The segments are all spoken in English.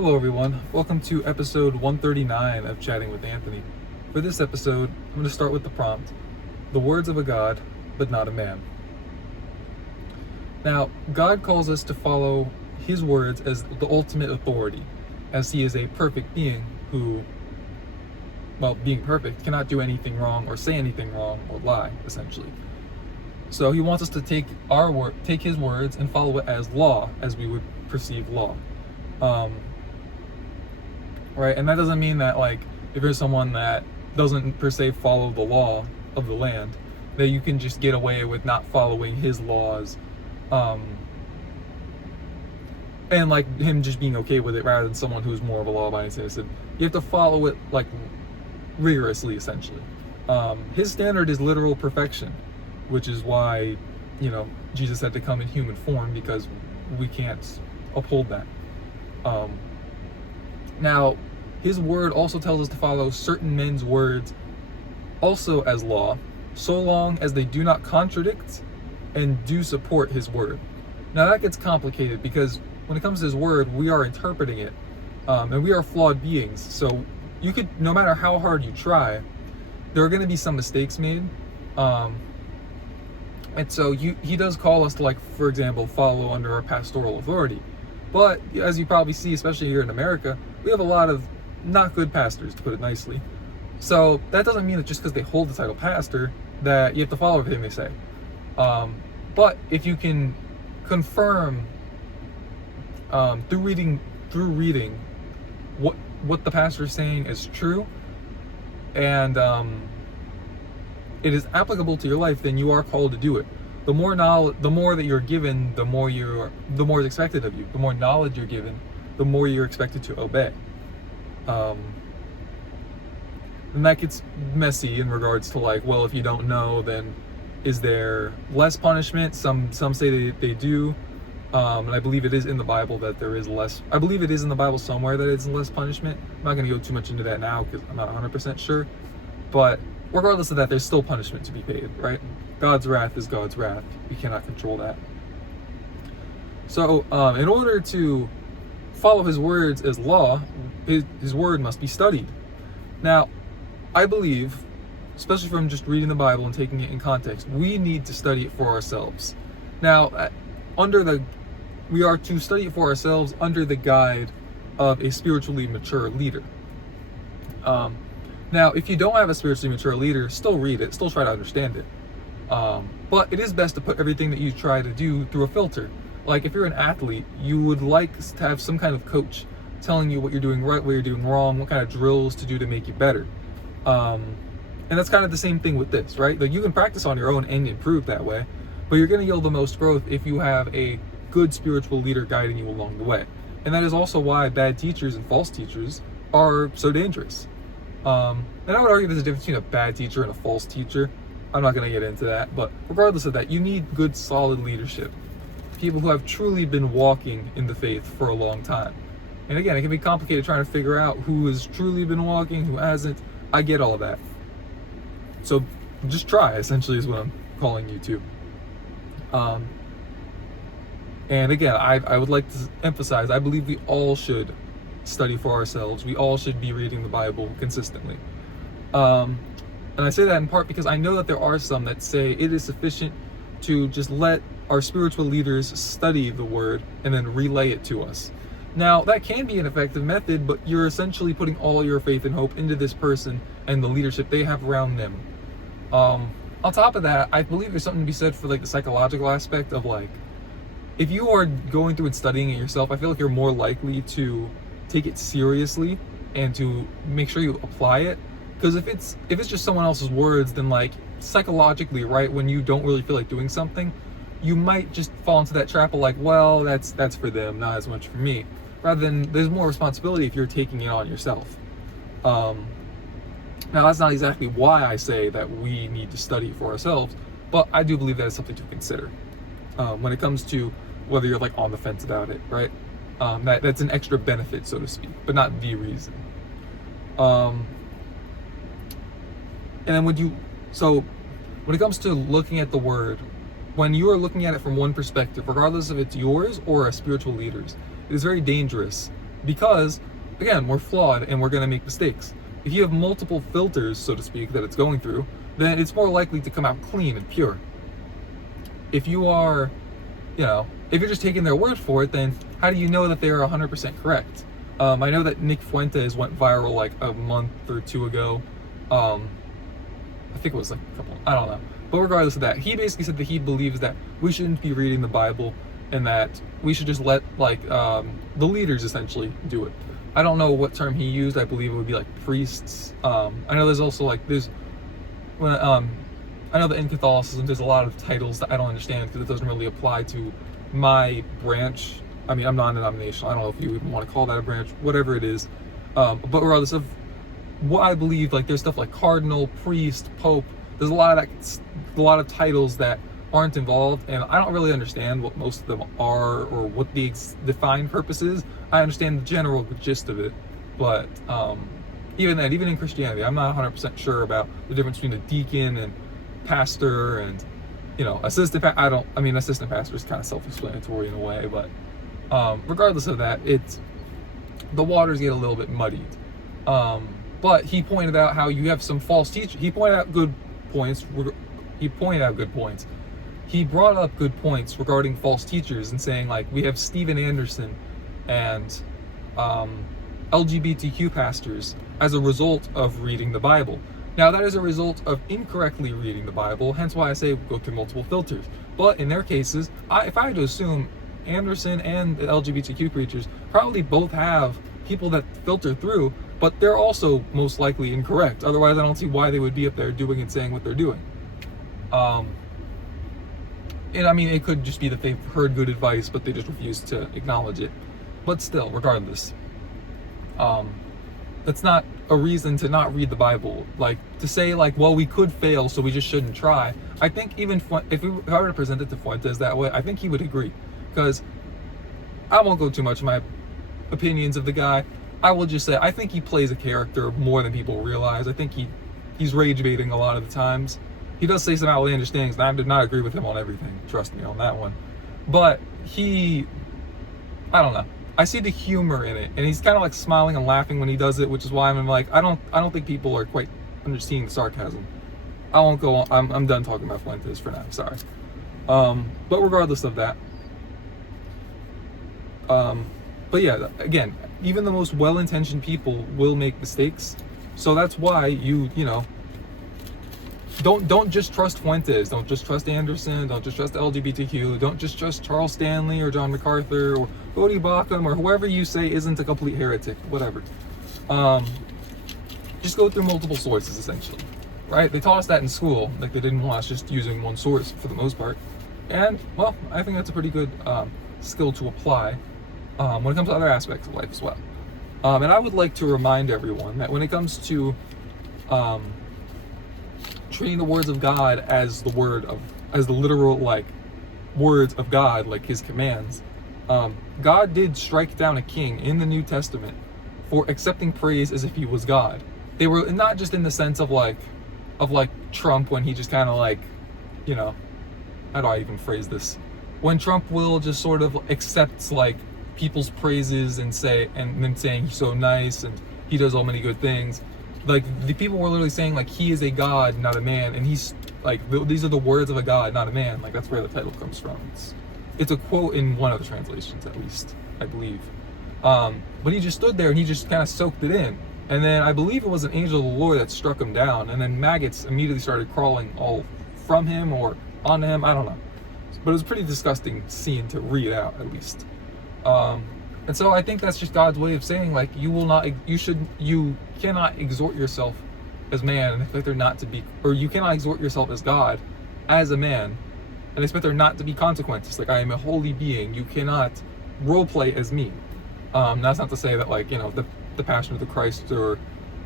Hello, everyone. Welcome to episode 139 of Chatting with Anthony. For this episode, I'm going to start with the prompt: the words of a God, but not a man. Now, God calls us to follow His words as the ultimate authority, as He is a perfect being who, well, being perfect, cannot do anything wrong or say anything wrong or lie, essentially. So He wants us to take His words and follow it as law, as we would perceive law. Right? And that doesn't mean that, like, if you're someone that doesn't per se follow the law of the land, that you can just get away with not following His laws, and like Him just being okay with it, rather than someone who's more of a law-abiding citizen. You have to follow it like rigorously, essentially. His standard is literal perfection, which is why, Jesus had to come in human form, because we can't uphold that. Now, His word also tells us to follow certain men's words also as law, so long as they do not contradict and do support His word. Now that gets complicated, because when it comes to His word, we are interpreting it, and we are flawed beings. So you could, no matter how hard you try, there are going to be some mistakes made. And so He does call us to, like, for example, follow under our pastoral authority. But as you probably see, especially here in America, we have a lot of not good pastors, to put it nicely. So that doesn't mean that just because they hold the title pastor that you have to follow everything they say. But if you can confirm through reading what the pastor is saying is true, and it is applicable to your life, then you are called to do it. The more knowledge, the more that you're given, the more is expected of you. The more knowledge you're given, the more you're expected to obey. And that gets messy in regards to, like, well, if you don't know, then is there less punishment? Some say they do, and I believe it is in the Bible that there is less. I believe it is in the Bible somewhere that it's less punishment. I'm not going to go too much into that now because I'm not 100% sure. But regardless of that, there's still punishment to be paid, right? God's wrath is God's wrath. We cannot control that. So, in order to follow His words as law, His word must be studied. Now, I believe, especially from just reading the Bible and taking it in context, we need to study it for ourselves. Now, we are to study it for ourselves under the guide of a spiritually mature leader. Now, if you don't have a spiritually mature leader, still read it, still try to understand it. But it is best to put everything that you try to do through a filter. Like, if you're an athlete, you would like to have some kind of coach telling you what you're doing right, what you're doing wrong, what kind of drills to do to make you better. And that's kind of the same thing with this, right? Like, you can practice on your own and improve that way, but you're going to yield the most growth if you have a good spiritual leader guiding you along the way. And that is also why bad teachers and false teachers are so dangerous. And I would argue there's a difference between a bad teacher and a false teacher. I'm not going to get into that, but regardless of that, you need good, solid leadership. People who have truly been walking in the faith for a long time. And again, it can be complicated trying to figure out who has truly been walking, who hasn't. I get all of that. So just try, essentially, is what I'm calling you to. And again, I would like to emphasize, I believe we all should study for ourselves. We all should be reading the Bible consistently. And I say that in part because I know that there are some that say it is sufficient to just let our spiritual leaders study the word and then relay it to us. Now, that can be an effective method, but you're essentially putting all your faith and hope into this person and the leadership they have around them. On top of that, I believe there's something to be said for, like, the psychological aspect of, like, if you are going through and studying it yourself, I feel like you're more likely to take it seriously and to make sure you apply it. Because if it's just someone else's words, then, like, psychologically, right, when you don't really feel like doing something, you might just fall into that trap of, like, well, that's for them, not as much for me. Rather than, there's more responsibility if you're taking it on yourself. Now, that's not exactly why I say that we need to study for ourselves, but I do believe that is something to consider when it comes to whether you're, like, on the fence about it, right? That's an extra benefit, so to speak, but not the reason. And then when it comes to looking at the word, when you are looking at it from one perspective, regardless if it's yours or a spiritual leader's, it is very dangerous because, again, we're flawed and we're going to make mistakes. If you have multiple filters, so to speak, that it's going through, then it's more likely to come out clean and pure. If you are, if you're just taking their word for it, then how do you know that they're 100% correct? I know that Nick Fuentes went viral like a month or two ago. I think it was like a couple, I don't know. But regardless of that, he basically said that he believes that we shouldn't be reading the Bible and that we should just let the leaders essentially do it. I don't know what term he used. I believe it would be like priests. I know there's also like I know that in Catholicism there's a lot of titles that I don't understand because it doesn't really apply to my branch. I mean, I'm non-denominational. I don't know if you even want to call that a branch, whatever it is. But regardless of what I believe, like there's stuff like cardinal, priest, pope. There's a lot of titles that aren't involved, and I don't really understand what most of them are or what the defined purpose is. I understand the general gist of it, but even in Christianity, I'm not 100% sure about the difference between a deacon and pastor and assistant. Assistant pastor is kind of self-explanatory in a way, but regardless of that, the waters get a little bit muddied. But he pointed out how you have some false teachers. He pointed out good points. He brought up good points regarding false teachers and saying like we have Steven Anderson and LGBTQ pastors as a result of reading the Bible. Now that is a result of incorrectly reading the Bible, hence why I say go through multiple filters. But in their cases, if I had to assume Anderson and the LGBTQ preachers probably both have people that filter through, but they're also most likely incorrect. Otherwise, I don't see why they would be up there doing and saying what they're doing. And I mean, it could just be that they've heard good advice, but they just refuse to acknowledge it. But still, regardless, that's not a reason to not read the Bible. Like, to say like, well, we could fail, so we just shouldn't try. I think even if I were to present it to Fuentes that way, I think he would agree. Because I won't go too much in my opinions of the guy. I will just say, I think he plays a character more than people realize. I think he's rage baiting a lot of the times. He does say some outlandish things, and I did not agree with him on everything. Trust me on that one. But I don't know. I see the humor in it, and he's kind of like smiling and laughing when he does it, which is why I'm like, I don't think people are quite understanding the sarcasm. I won't go on. I'm done talking about Fuentes for now. Sorry. But regardless of that, but yeah, again, even the most well-intentioned people will make mistakes. So that's why don't just trust Fuentes. Don't just trust Anderson. Don't just trust LGBTQ. Don't just trust Charles Stanley or John MacArthur or Bodhi Bacham or whoever you say isn't a complete heretic. Whatever. Just go through multiple sources, essentially. Right? They taught us that in school. Like, they didn't want us just using one source for the most part. And, well, I think that's a pretty good skill to apply when it comes to other aspects of life as well. And I would like to remind everyone that when it comes to treating the words of God as the literal like words of God, like his commands, God did strike down a king in the New Testament for accepting praise as if he was God. They were not just in the sense of like Trump, when he just kind of like, how do I even phrase this? When Trump will just sort of accept like people's praises and then saying he's so nice and he does so many good things. Like, the people were literally saying like he is a god, not a man, and he's like, these are the words of a god, not a man. Like, that's where the title comes from. It's a quote in one of the translations, at least, I believe. But he just stood there and he just kind of soaked it in. And then I believe it was an angel of the Lord that struck him down, and then maggots immediately started crawling all from him or onto him. I don't know. But it was a pretty disgusting scene to read out, at least. And so I think that's just God's way of saying, like, you cannot exhort yourself as man and expect there not to be, or you cannot exhort yourself as God as a man and expect there not to be consequences. Like, I am a holy being. You cannot role play as me. That's not to say that, like, the Passion of the Christ or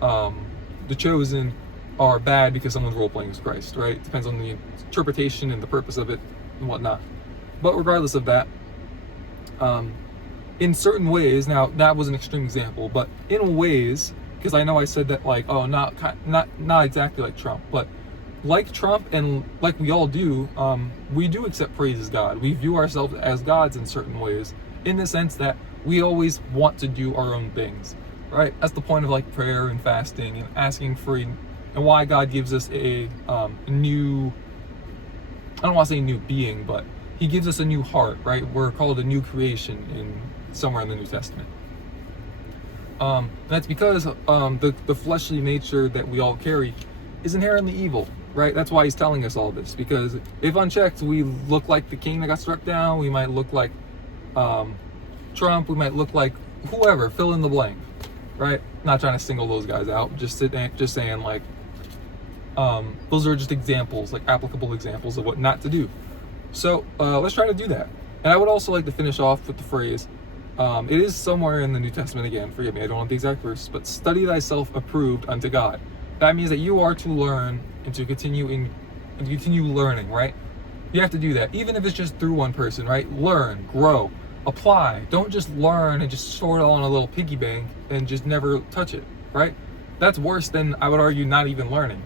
the Chosen are bad because someone's role playing as Christ, right? It depends on the interpretation and the purpose of it and whatnot. But regardless of that, in certain ways, now that was an extreme example, but in ways, because I know I said that, like, oh, not exactly like Trump, but like Trump and like we all do, we do accept praise as God. We view ourselves as gods in certain ways, in the sense that We always want to do our own things, right? That's the point of like prayer and fasting and asking for, and why God gives us a new, I don't want to say new being, but he gives us a new heart, right? We're called a new creation in somewhere in the New Testament. And that's because the fleshly nature that we all carry is inherently evil, right? That's why he's telling us all this, because if unchecked, we look like the king that got struck down. We might look like Trump. We might look like whoever, fill in the blank, right? Not trying to single those guys out, just saying like, those are just examples, like applicable examples of what not to do. So let's try to do that. And I would also like to finish off with the phrase, it is somewhere in the New Testament again, forgive me, I don't know the exact verse, but study thyself approved unto God. That means that you are to learn and to continue learning, right? You have to do that, even if it's just through one person, right? Learn, grow, apply. Don't just learn and just store it all in a little piggy bank and just never touch it, right? That's worse than, I would argue, not even learning.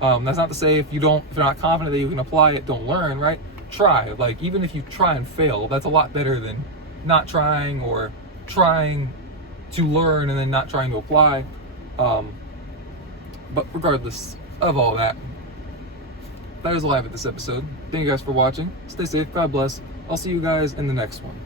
That's not to say if you're not confident that you can apply it, don't learn, right? Try. Like, even if you try and fail, that's a lot better than not trying, or trying to learn and then not trying to apply. But regardless of all that, that is all I have at this episode. Thank you guys for watching. Stay safe. God bless. I'll see you guys in the next one.